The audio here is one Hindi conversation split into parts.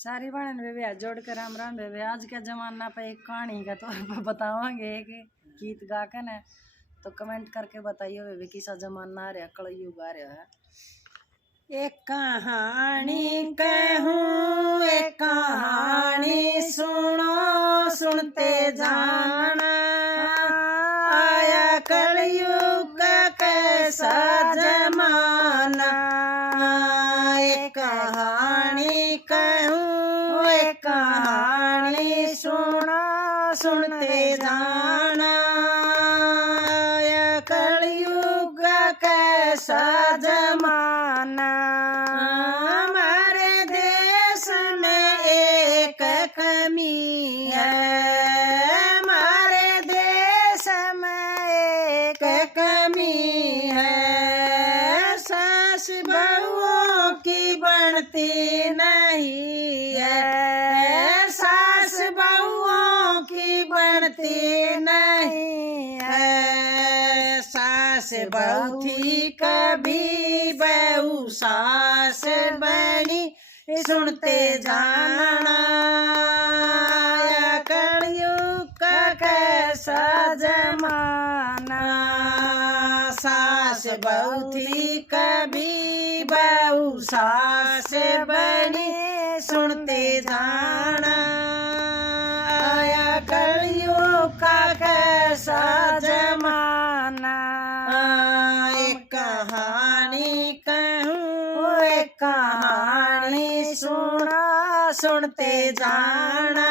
सारी बहन बेबे हाथ जोड़ कर राम राम बेबे। आज का जमाना पे एक कहानी का तौर पर बतावांगे कि गीत गाकर है तो कमेंट करके बताइए बेबे किसा जमाना आ रहा कलयुग आ रहा है। एक कहानी कहूँ एक कहानी सुनो सुनते जाना, आया कलयुग का कैसा जमाना। एक कहानी कहूँ एक कहानी सुनो सुनते जाना, आया कलयुग का कैसा जमाना। हमारे देश में एक कमी है, हमारे देश में एक कमी है। सास बहुओं की बनती नहीं है, सास बहुओं की बनती नहीं है। सास बहू थी कभी बहू सास बनी सुनते जाना, कलयुग का कैसा जमाना। सास बहू थी कभी बहू सास बनी सुनते जाना, आया कलयुग का कैसा जमाना। एक कहानी कहूँ एक कहानी सुना सुनते जाना,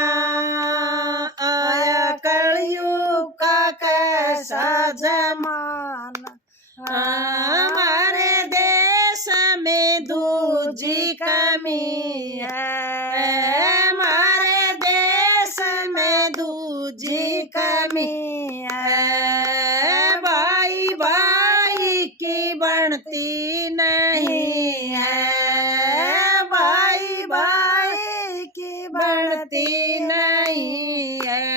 आया कलयुग का कैसा जमाना। हमारे देश में दूजी कमी है, हमारे देश में दूजी कमी है। भाई भाई की बनती नहीं है, भाई भाई की बनती नहीं है।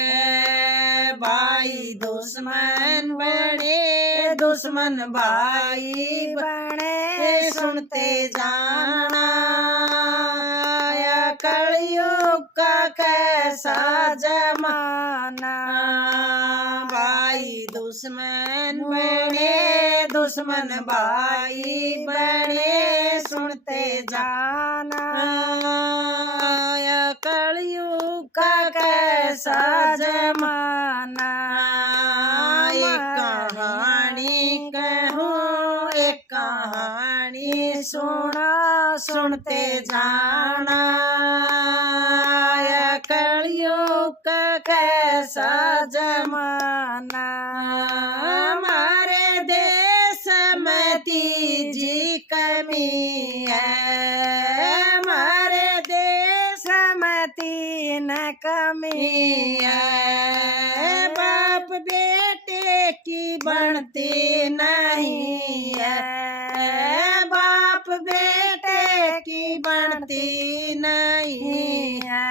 भाई दुश्मन बने दुश्मन भाई बने सुनते जाना, या कलयुग का कैसा जमाना। भाई दुश्मन बने दुश्मन भाई बने सुनते जाना, या कलयुग का कैसा जमाना। एक कहानी कहूँ एक कहानी सुना सुनते जाना, या कलयुग का कैसा जमाना। हमारे देश में तीजी कमी है, हमारे देश में तीन कमी है। बाप बेटे की बनती नहीं है, बाप बेटे की बनती नहीं है।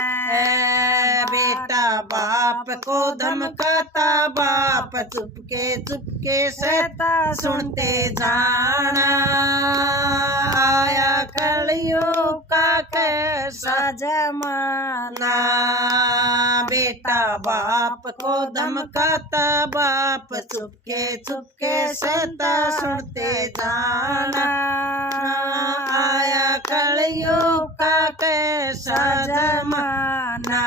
बेटा बाप को धमकाता बाप चुपके सहता सुनते जाना, आया कलयुग का कैसा जमाना। बेटा बाप को धमकाता बाप चुपके सहता सुनते जाना, आया कलयुग का कैसा जमाना।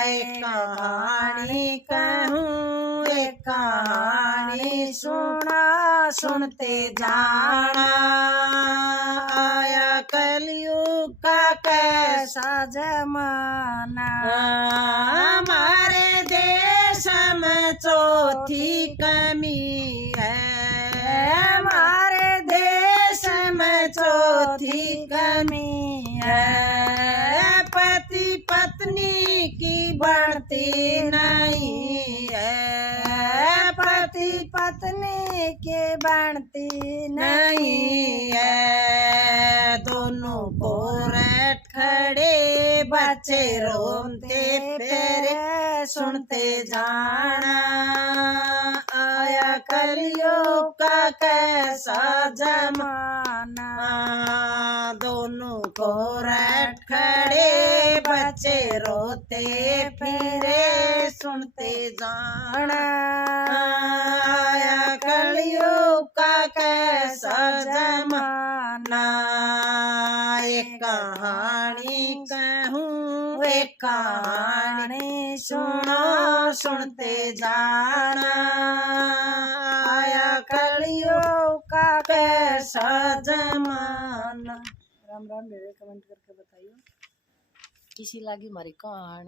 एक कहानी कहूँ एक कहानी सुना सुनते जाना, आया कलयुग का कैसा जमाना। हमारे देश में चौथी कमी है, हमारे देश में चौथी कमी है। पति पत्नी की बनती नहीं है, पति पत्नी की बनती नहीं है। दोनों को रट खड़े बच्चे रोते फिरे सुनते जाना, आया कलयुग का कैसा जमाना, दोनों को रट खड़े बच्चे रोते फिरे सुनते जाना। आया कलयुग का कैसा जमाना, एक कहानी कहूँ एक कहानी सुनो सुनते जाना। आया कलयुग का कैसा जमाना। राम राम, मेरे कमेंट करके बताइए किसी लागी हमारी कहानी।